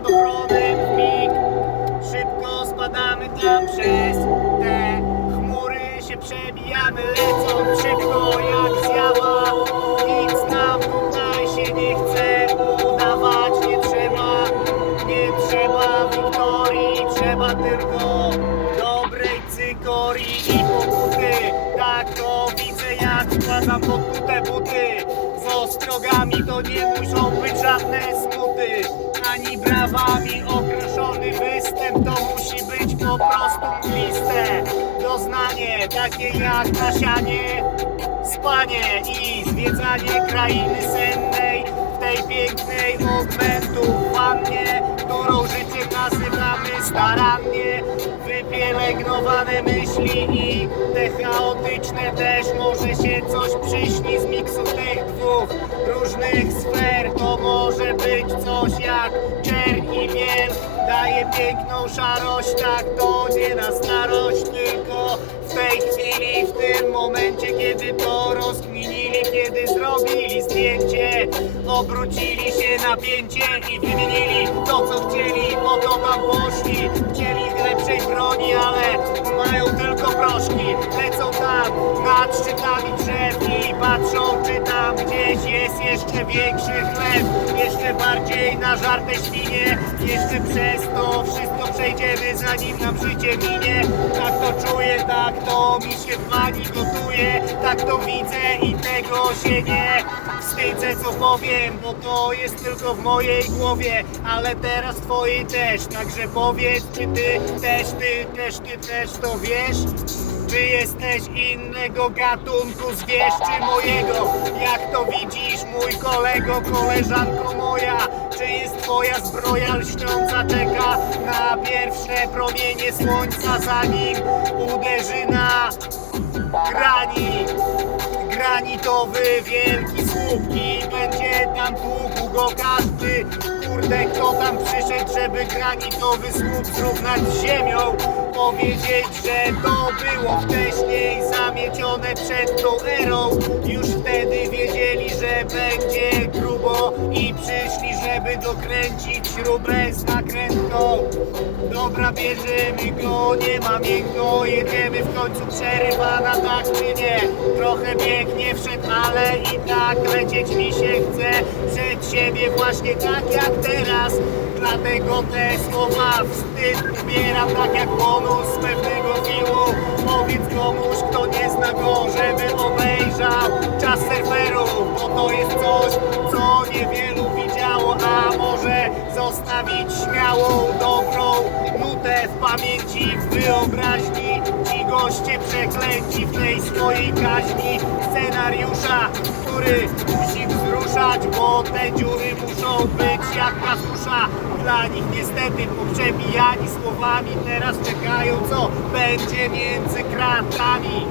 nad w mig. Szybko spadamy tam przez te chmury, się przebijamy, lecąc szybko jak zjawa. Nic nam tutaj się nie chce udawać, nie trzeba, nie trzeba wiktorii, trzeba tylko dobrej cykorii i pokuty. Tak to widzę, jak wkładam pod butę buty. Z ostrogami to nie muszą być żadne ani brawami określony występ To musi być po prostu mgliste Doznanie takie jak nasianie Spanie i zwiedzanie krainy sennej. W tej pięknej augmentu wannie Którą życiem nazywamy starannie. Wypielęgnowane myśli i też Może się coś przyśni z miksu tych dwóch różnych sfer. To może być coś jak czerń i miel Daje piękną szarość, tak to nie na starość Tylko w tej chwili, w tym momencie, kiedy to rozkminili Kiedy zrobili zdjęcie, obrócili się na pięcie I wymienili to, co chcieli, po to tam poszli. Chcieli lepszej broni, ale proszki Lecą tam nad szczytami drzew i patrzą, czy tam gdzieś jest jeszcze większy chleb Jeszcze bardziej nażarte świnie Jeszcze przez to wszystko przejdziemy, zanim nam życie minie Tak to czuję, tak to mi się w pani gotuje Tak to widzę i tego się nie wstydzę, co powiem Bo to jest tylko w mojej głowie Ale teraz twojej też Także powiedz, czy ty też, ty też, ty też to wiesz? Czy jesteś innego gatunku zwierz czy mojego? Jak to widzisz mój kolego, koleżanko moja? Czy twoja zbroja lśniąca czeka na pierwsze promienie słońca zanim uderzy na granit? Granitowy wielki słup i będzie tam tłukł go każdy. Kurde, kto tam przyszedł, żeby granitowy słup zrównać z ziemią? Powiedzieć, że to było wcześniej zamiecione przed tą erą. Już wtedy wiedzieli, że będzie dokręcić śrubę z nakrętką. Dobra, bierzemy go, nie ma miękko. Jedziemy w końcu przerywana, tak czy nie? Trochę bieg nie wszedł, ale i tak lecieć mi się chce. Przed siebie właśnie tak jak teraz. Dlatego te słowa wstyd ubieram tak jak bonus z pewnego filmu Powiedz komuś, kto nie zna Zostawić śmiałą, dobrą nutę w pamięci, w wyobraźni. Ci goście przeklęci w tej swojej kaźni. Scenariusza, który musi wzruszać, bo te dziury muszą być jak kasusza Dla nich niestety poprzebijani słowami Teraz czekają co będzie między kratami